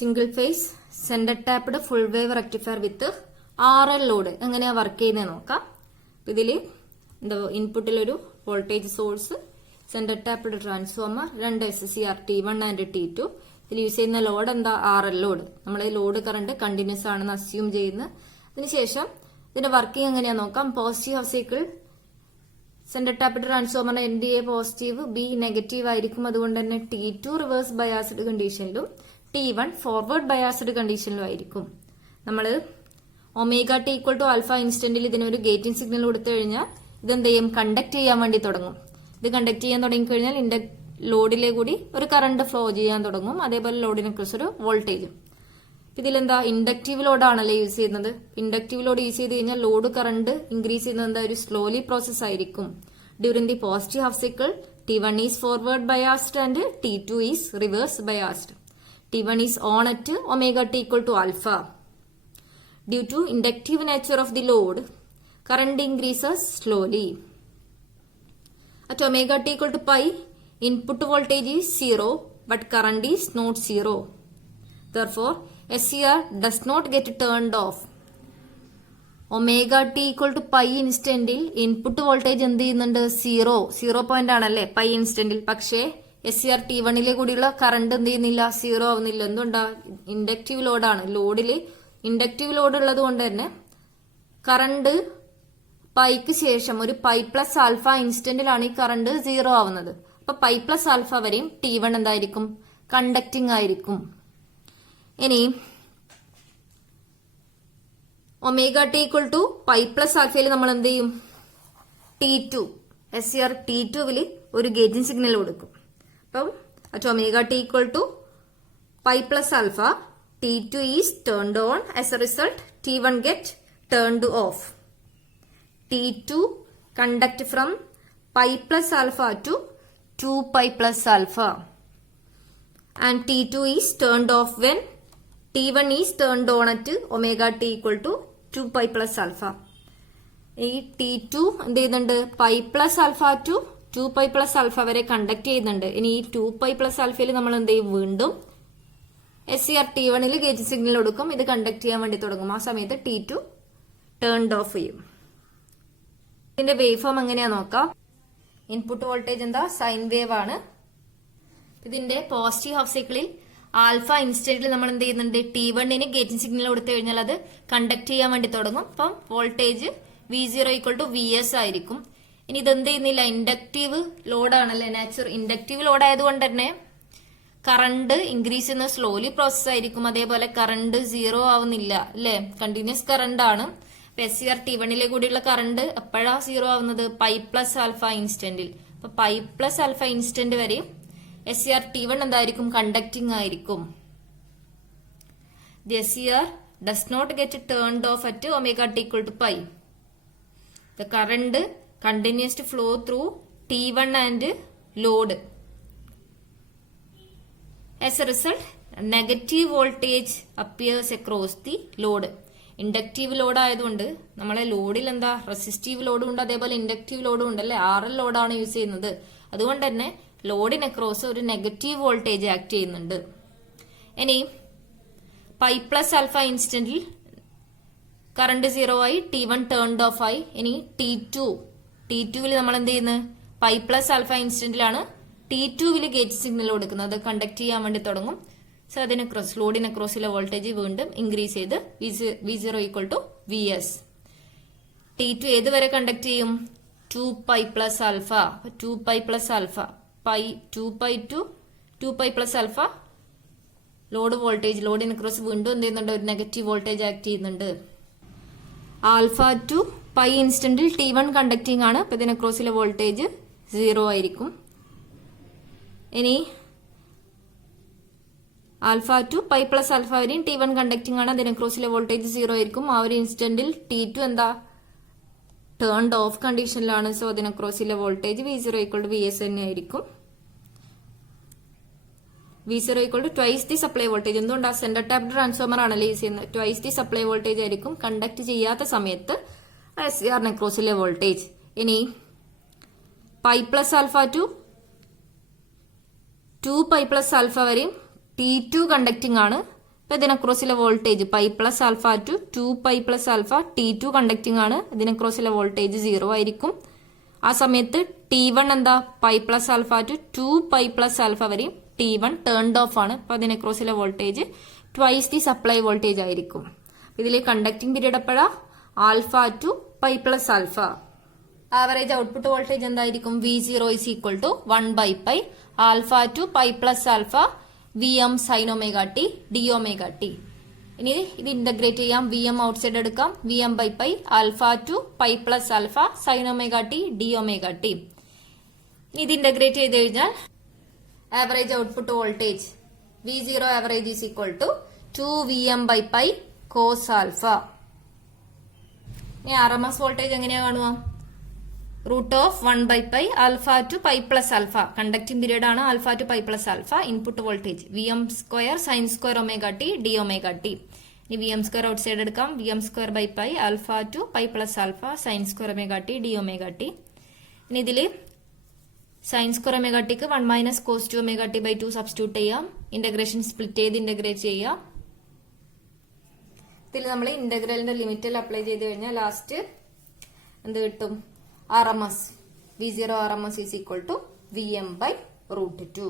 Single phase centre tapped full wave rectifier with RL load എങ്ങനെയാ work ചെയ്യുന്നത് നോക്കാം. ഇതിൽ ഇൻപുട്ടിൽ ഒരു voltage source, centre tapped transformer, 2 SCR T1 and T2. ഇതിൽ യൂസ് ചെയ്യുന്ന ലോഡ് എന്താ? RL load. നമ്മൾ ലോഡ് കറണ്ട് കണ്ടിന്യൂസ് ആണെന്ന് അസ്യൂം ചെയ്യുന്നത്. അതിനുശേഷം ഇതിന്റെ വർക്കിംഗ് എങ്ങനെയാ നോക്കാം. Positive half cycle centre tapped ട്രാൻസ്ഫോമറിന്റെ NDA പോസിറ്റീവ്, B നെഗറ്റീവ് ആയിരിക്കും. അതുകൊണ്ട് തന്നെ T2 റിവേഴ്സ് ബയാസ്ഡ് കണ്ടീഷനിലും T1 ഫോർവേഡ് ബയാസ്ഡ് കണ്ടീഷനിലും ആയിരിക്കും. നമ്മൾ omega t equal to alpha ഇൻസ്റ്റന്റിൽ ഇതിനൊരു ഗേറ്റിംഗ് സിഗ്നൽ കൊടുത്തു കഴിഞ്ഞാൽ ഇതെന്ത് ചെയ്യും? കണ്ടക്ട് ചെയ്യാൻ വേണ്ടി തുടങ്ങും. ഇത് കണ്ടക്ട് ചെയ്യാൻ തുടങ്ങിക്കഴിഞ്ഞാൽ ലോഡിലെ കൂടി ഒരു കറണ്ട് ഫ്ലോ ചെയ്യാൻ തുടങ്ങും. അതേപോലെ ലോഡിനെ കുറിച്ച് ഒരു വോൾട്ടേജും. ഇതിലെന്താ? ഇൻഡക്റ്റീവ് ലോഡാണല്ലേ യൂസ് ചെയ്യുന്നത്. ഇൻഡക്റ്റീവ് ലോഡ് യൂസ് ചെയ്ത് കഴിഞ്ഞാൽ ലോഡ് കറണ്ട് ഇൻക്രീസ് ചെയ്യുന്നത് എന്താ? ഒരു സ്ലോലി പ്രോസസ് ആയിരിക്കും. During the positive half cycle T1 is forward biased and T2 is reverse biased. T1 is on at omega t equal to alpha. Due to inductive nature of the load, current increases slowly. At omega t equal to pi, input voltage is 0, but current is not 0. Therefore, SCR does not get turned off. Omega t equal to pi ഇൻസ്റ്റന്റിൽ input voltage എന്ത് ചെയ്യുന്നുണ്ട്? 0 point ആണല്ലേ pi ഇൻസ്റ്റന്റിൽ. പക്ഷേ SCR T1 കൂടിയുള്ള current എന്ത് ചെയ്യുന്നില്ല? 0 ആവുന്നില്ല. എന്തുകൊണ്ടാ? ഇൻഡക്റ്റീവ് ലോഡാണ്. ലോഡിൽ ഇൻഡക്റ്റീവ് ലോഡ് ഉള്ളത് കൊണ്ട് തന്നെ കറണ്ട് പൈക്ക് ശേഷം ഒരു പൈ പ്ലസ് ആൽഫ ഇൻസ്റ്റന്റിലാണ് ഈ കറണ്ട് 0 ആവുന്നത്. അപ്പൊ പൈ പ്ലസ് ആൽഫ വരെയും T1 എന്തായിരിക്കും? കണ്ടക്ടിങ് ആയിരിക്കും. ഇനി omega t equal to pi plus ആൽഫയിൽ നമ്മൾ എന്ത് ചെയ്യും? T2 SCR T2 ഒരു ഗേറ്റിംഗ് സിഗ്നൽ കൊടുക്കും. അപ്പം at omega t equal to pi plus alpha, T2 is turned on. As a result, T1 get turned off. T2 conduct from pi plus alpha to 2 pi plus alpha. And T2 is turned off when T1 is turned on at omega t equal to 2 pi plus alpha. ഈ T2 എന്ത് ചെയ്യുന്നുണ്ട്? Pi plus alpha to 2 pi plus alpha വരെ conduct ചെയ്യുന്നുണ്ട്. ഇനി ഈ 2 pi plus ആൽഫയിൽ നമ്മൾ എന്ത് ചെയ്യും? വീണ്ടും SCR T1 ഗേറ്റ് സിഗ്നൽ കൊടുക്കും. ഇത് കണ്ടക്ട് ചെയ്യാൻ വേണ്ടി തുടങ്ങും. ആ സമയത്ത് T2 ടേൺഡ് ഓഫ് ചെയ്യും. ഇതിന്റെ വേവ് ഫോം എങ്ങനെയാ നോക്കാം. ഇൻപുട്ട് വോൾട്ടേജ് എന്താ? സൈൻ വേവ് ആണ്. ഇതിന്റെ പോസിറ്റീവ് ഹാഫ് സൈക്കിളിൽ ആൽഫ ഇൻസ്റ്റന്റിൽ നമ്മൾ എന്ത് ചെയ്യുന്നുണ്ട്? T1 ഗേറ്റിംഗ് സിഗ്നൽ കൊടുത്തു കഴിഞ്ഞാൽ അത് കണ്ടക്ട് ചെയ്യാൻ വേണ്ടി തുടങ്ങും. അപ്പം voltage V0 equal to VS ആയിരിക്കും. ഇനി ഇതെന്ത് ചെയ്യുന്നില്ല? ഇൻഡക്റ്റീവ് ലോഡാണല്ലേ. ഇൻഡക്റ്റീവ് ലോഡ് ആയതുകൊണ്ട് തന്നെ കറണ്ട് ഇൻക്രീസ് ചെയ്യുന്ന സ്ലോലി പ്രോസസ് ആയിരിക്കും. അതേപോലെ കറണ്ട് 0 ആവുന്നില്ല അല്ലെ. കണ്ടിന്യൂസ് കറണ്ട് ആണ്. SCR T1 കൂടിയുള്ള കറണ്ട് എപ്പോഴാ 0 ആവുന്നത്? പൈ പ്ലസ് ആൽഫ ഇൻസ്റ്റന്റിൽ. അപ്പൊ പൈ പ്ലസ് ആൽഫ ഇൻസ്റ്റന്റ് വരെ SCR T1 എന്തായിരിക്കും? കണ്ടക്ടിങ് ആയിരിക്കും. The SCR does not get turned off at omega t equal to pi. The current continues to flow through T1 and load. As a result, negative voltage appears across the load. Inductive load ആയതുകൊണ്ട് നമ്മളെ ലോഡിൽ എന്താ? Resistive ലോഡും ഉണ്ട്, അതേപോലെ inductive ലോഡും ഉണ്ട് അല്ലെ. RL ലോഡാണ് യൂസ് ചെയ്യുന്നത്. അതുകൊണ്ട് തന്നെ ലോഡിന് അക്രോസ് ഒരു നെഗറ്റീവ് വോൾട്ടേജ് ആക്ട് ചെയ്യുന്നുണ്ട്. ഇനി പൈ പ്ലസ് ആൽഫ ഇൻസ്റ്റന്റിൽ കറണ്ട് 0 ആയി. T1 ടേൺഡ് ഓഫ് ആയി. ഇനി T2 നമ്മൾ എന്ത് ചെയ്യുന്നത്? പൈ പ്ലസ് ആൽഫ ഇൻസ്റ്റന്റിലാണ് T2 ഗേറ്റ് സിഗ്നൽ കൊടുക്കുന്നത്. കണ്ടക്ട് ചെയ്യാൻ വേണ്ടി തുടങ്ങും. സോ അതിന് ക്രോസ് ലോഡിന് ക്രോസിലെ വോൾട്ടേജ് വീണ്ടും ഇൻക്രീസ് ചെയ്ത് V0 equal to VS. T2 ഏതുവരെ കണ്ടക്ട് ചെയ്യും? 2 pi plus alpha. 2 pi plus alpha pi 2 pi to 2 pi plus alpha load voltage. ലോഡിന് ക്രോസ് വീണ്ടും എന്ത് ചെയ്യുന്നുണ്ട്? ഒരു നെഗറ്റീവ് വോൾട്ടേജ് ആക്ട് ചെയ്യുന്നുണ്ട്. ആൽഫ ടു പൈ ഇൻസ്റ്റന്റിൽ T1 കണ്ടക്ടിങ് ആണ്. അപ്പൊ ഇതിന് ക്രോസിലെ വോൾട്ടേജ് 0 ആയിരിക്കും. ഇനി alpha to pi plus alpha വരെയും T1 കണ്ടക്ടിങ് ആണ്. അതിന് ക്രോസിലെ വോൾട്ടേജ് 0 ആയിരിക്കും. ആ ഒരു ഇൻസ്റ്റന്റിൽ T2 എന്താ? ടേൺഡ് ഓഫ് കണ്ടീഷനിലാണ്. സോ അതിന് ക്രോസിലെ voltage V0 equal to VS തന്നെ ആയിരിക്കും. V0 equal to twice the supply voltage. എന്തുകൊണ്ടാ? സെന്റർ ടാപ്ഡ് ട്രാൻസ്ഫോമർ ആണല്ലേ യൂസ് ചെയ്യുന്നത്. ട്വൈസ് ദി സപ്ലൈ വോൾട്ടേജ് ആയിരിക്കും. കണ്ടക്ട് ചെയ്യാത്ത സമയത്ത് SCR നെക്രോസിലെ വോൾട്ടേജ്. ഇനി pi plus alpha to 2 pi plus alpha വരെയും T2 കണ്ടക്ടിങ് ആണ്. അപ്പൊ ഇതിന് അക്രോസിലെ voltage pi plus alpha to 2 pi plus alpha T2 conducting ആണ്. ഇതിന് അക്രോസിലെ വോൾട്ടേജ് 0 ആയിരിക്കും. ആ സമയത്ത് T1 എന്താ pi plus alpha to 2 pi plus alpha വരെയും T1 ടേൺഡ് ഓഫ് ആണ്. അപ്പൊ അതിന് അക്രോസിലെ voltage twice the supply voltage ആയിരിക്കും. ഇതിൽ കണ്ടക്ടിങ് പീരീഡ് എപ്പോഴാ alpha to pi plus alpha. Average output voltage എന്തായിരിക്കും? V0 is equal to 1 by pi alpha to pi plus alpha Vm sine omega t d omega t. ഇനി ഇത് integrate ചെയ്യാം. Vm outside എടുക്കാം. Vm by pi alpha to pi plus alpha sine omega t d omega t. ഇനി ഇത് integrate ചെയ്ത് കഴിഞ്ഞാൽ average output voltage V0 average is equal to 2Vm by pi cos alpha. ഇനി RMS voltage എങ്ങനെയാ കാണുക? Root of 1 by pi alpha to pi plus alpha. Conducting period ആണ് alpha to pi plus alpha. Input voltage Vm square sine square omega t d omega t. ഇനി Vm square outside എടുക്കാം. Vm square by pi alpha to pi plus alpha sine square omega t d omega t. ഇനി ഇതില് sine square omega ടിക്ക് 1 minus cos 2 omega t by 2 substitute ചെയ്യാം. Integration split ചെയ്ത് integrate ചെയ്യാം. ഇതിൽ നമ്മൾ ഇന്റഗ്രലിന്റെ ലിമിറ്റിൽ അപ്ലൈ ചെയ്ത് കഴിഞ്ഞാൽ ലാസ്റ്റ് എന്ത് കിട്ടും? RMS V0 RMS is equal to Vm by root 2.